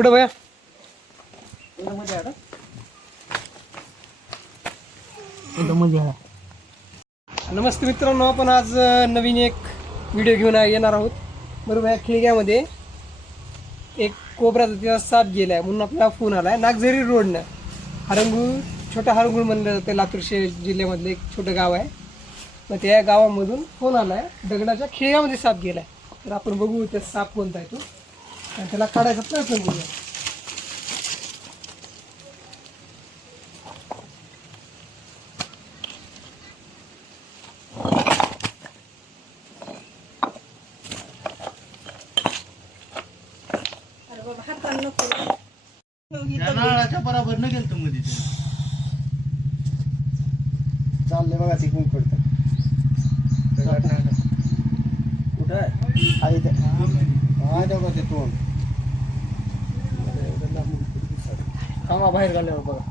कुठं आहे का? नमस्ते मित्रांनो आपण आज नवीन एक व्हिडिओ घेऊन येणार आहोत. बरोबर या खिळग्यामध्ये एक कोबराचा तिचा साप गेलाय म्हणून आपला फोन आलाय. नागझरी रोडनं. हरंगूळ छोटा हरंगूळ म्हणलं जातं लातूर शहर जिल्ह्यामधलं एक छोटं गाव आहे. मग त्या गावामधून फोन आलाय दगडाच्या खिळग्यामध्ये साप गेलाय. तर आपण बघू त्या साप कोणता आहे तो. आणि त्याला काढायचा प्रयत्न करूया त्या नारळाच्या बरोबर न गेलतो मध्ये ते. चाललंय बघा ते कोण पडतं कुठं आहे? हा बघा ते तोंड. कामा बाहेर काढल्यावर बघा.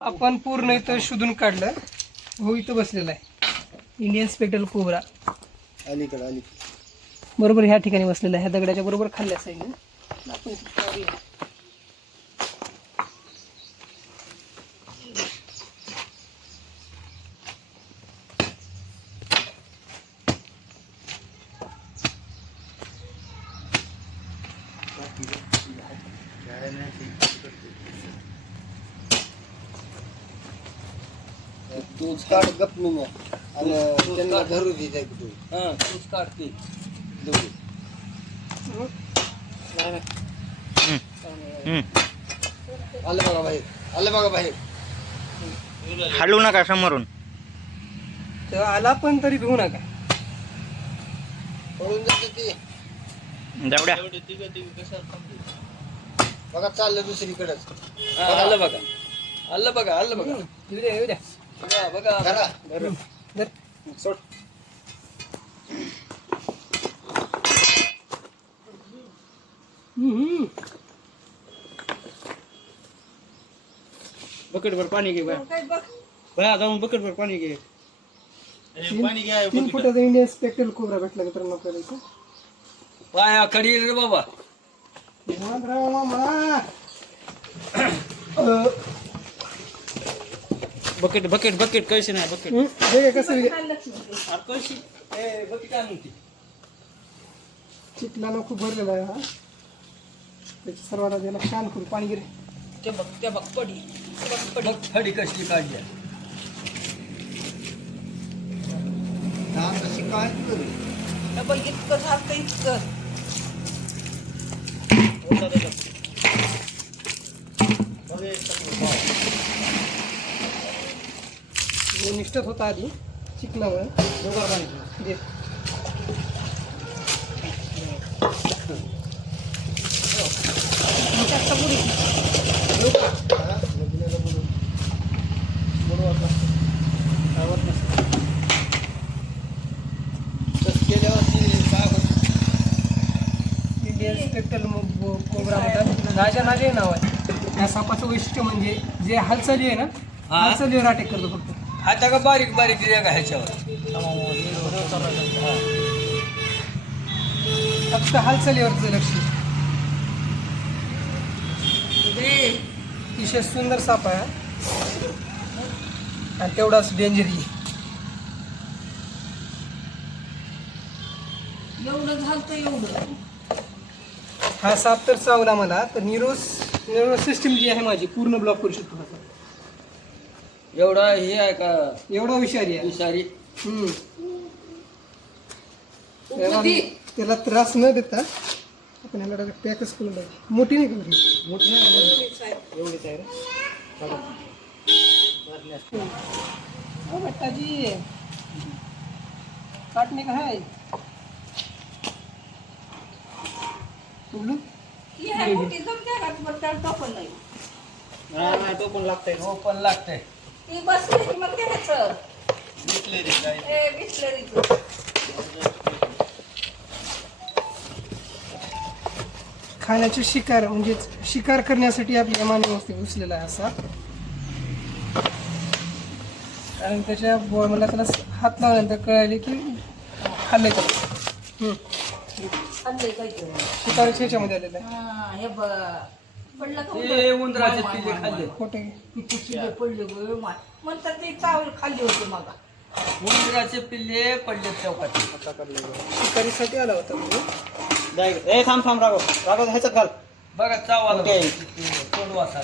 आपण पूर्ण इथं शोधून काढलं. हो इथं बसलेला आहे. Indian spectacled cobra. अलीकडं अलीकडं. बरोबर ह्या ठिकाणी बसलेला आहे. ह्या दगडाच्या बरोबर खाल्ल्या साईडने. आपण तूच काढ गप मी आणि त्यांना धरू दे त्या तू. काढते. हं? नाही, नाही. आलं बघा बाहेर. आलं बघा बाहेर. हलू नका समोरून. आला पण तरी भिवू नका. पळून जाते ते. जाऊड्या बघा चाललं दुसरीकडेच. आलं बघा. आलं बघा आलं बघा. येऊ द्या येऊ द्या. बघा, बघा. करा धर. सोड. हम्म. बकेट भर पाणी घे बाया. बाया जाऊन बकेट भर पाणी घे. पाणी घ्या तीन फुटाचा इंडियन स्पेक्टल कोबरा भेटला मित्रांनो आपल्याला इथं? पाया खडी रे बाबा. बकेट बकेट बकेट कळशी नाही बकेट काय कसं? अरे कळशी ए बकेट आणून ती चिखलानं खूप भरलेला आहे हा त्याच्या सर्वांना त्याला शान करू पाणी गिरे ते बघ ते बघ पडी बघ खडी कसली काढली तशी काय करू डबल इतकं झालं इतकं निष्ठत होता आधी चिखलामुळे दोघा पाणी दे. जास्त बुडी तसं केल्यावरती काय होतं इंडियन स्पेक्टल कोबरा नाजा हे नाव आहे या सापाचं वैशिष्ट्य म्हणजे जे हालचाली आहे ना हा. हालचालीवर अटॅक करतो फक्त. आता का बारीक बारीक रेगा ह्याच्यावर. फक्त हालचालीवरचं लक्ष. अतिशय सुंदर साप आहे हा. आणि तेवढाच डेंजरी एवढं झालं एवढं. हा साप तर चावला मला तर न्यूरोस न्यूरो सिस्टीम जी आहे माझी पूर्ण ब्लॉक करू शकतो हा साप. एवढा हे आहे का एवढा हुशारी आहे हुशारी हम्म. त्याला त्याला त्रास न देता आपण याला डायरेक्ट पॅकच करून टाकू मोठी नाही का बरी? मोठी नाही? एवढीच आहे रे बघा. ओ बेटा जी काटने का है उल्लू ही आहे मोठी जमते का पण त्याला टोपण नाही. नाही तो पण लागतंय. हो पण लागतंय. ती बसली की मग घ्यायचं ए बिस्लरीचं खाण्याची शिकार म्हणजे शिकार करण्यासाठी आपल्या मानवी वस्ती घुसलेला आहे असा. कारण त्याच्या मला त्याला हात लावल्यानंतर कळाले की खाल्लंय त्याला खाल्लंय शिकारीच्या ह्याच्यामध्ये आलेलं आहे. हा हे बघ. पडलं का हे उंदर? उंदराचे माय, पिल्ले माय, खाल्ले. किती शिले पडले गं माय. म्हणतात ते चावल खाल्ली होती मग. उंदराचे पिल्ले पडले चौकात. शिकारीसाठी आला होता म्हणजे ए थांब थांब राघव. राघव ह्याच्यात घाल. बघा चाव आला मोठे आहे. तोंड वासा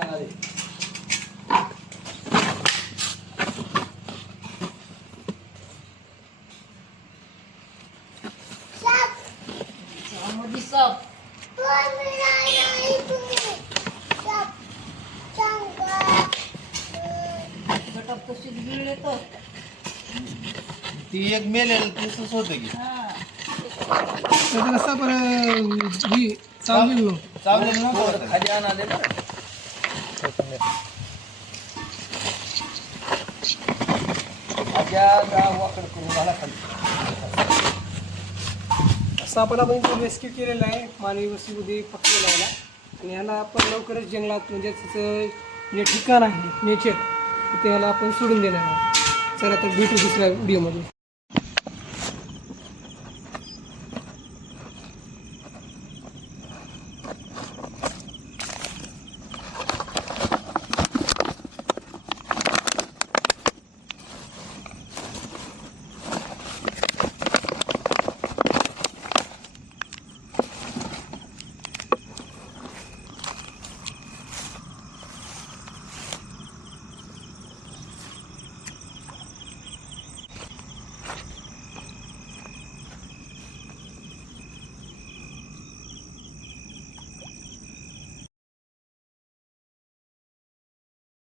तोंड माघारी आणाले मध्ये साप गटात तशीच गिळले तर ती। एक मेलेल तसंच होतं की. हा. त्याचं कसं बरं ही चालली घेऊ चावलेलं नव्हतं तोंड खाली आणाले ना आज्या गाव वाकड करून घाला खाली सापाला आपण रेस्क्यू केलेला आहे मानवी वस्तीमध्ये पकडलेला याला आणि ह्याला आपण लवकरच जंगलात म्हणजे त्याचं जे ठिकाण आहे नेचर तिथे ह्याला आपण सोडून देणार आहे. चला तर भेटू दुसऱ्या व्हिडिओमध्ये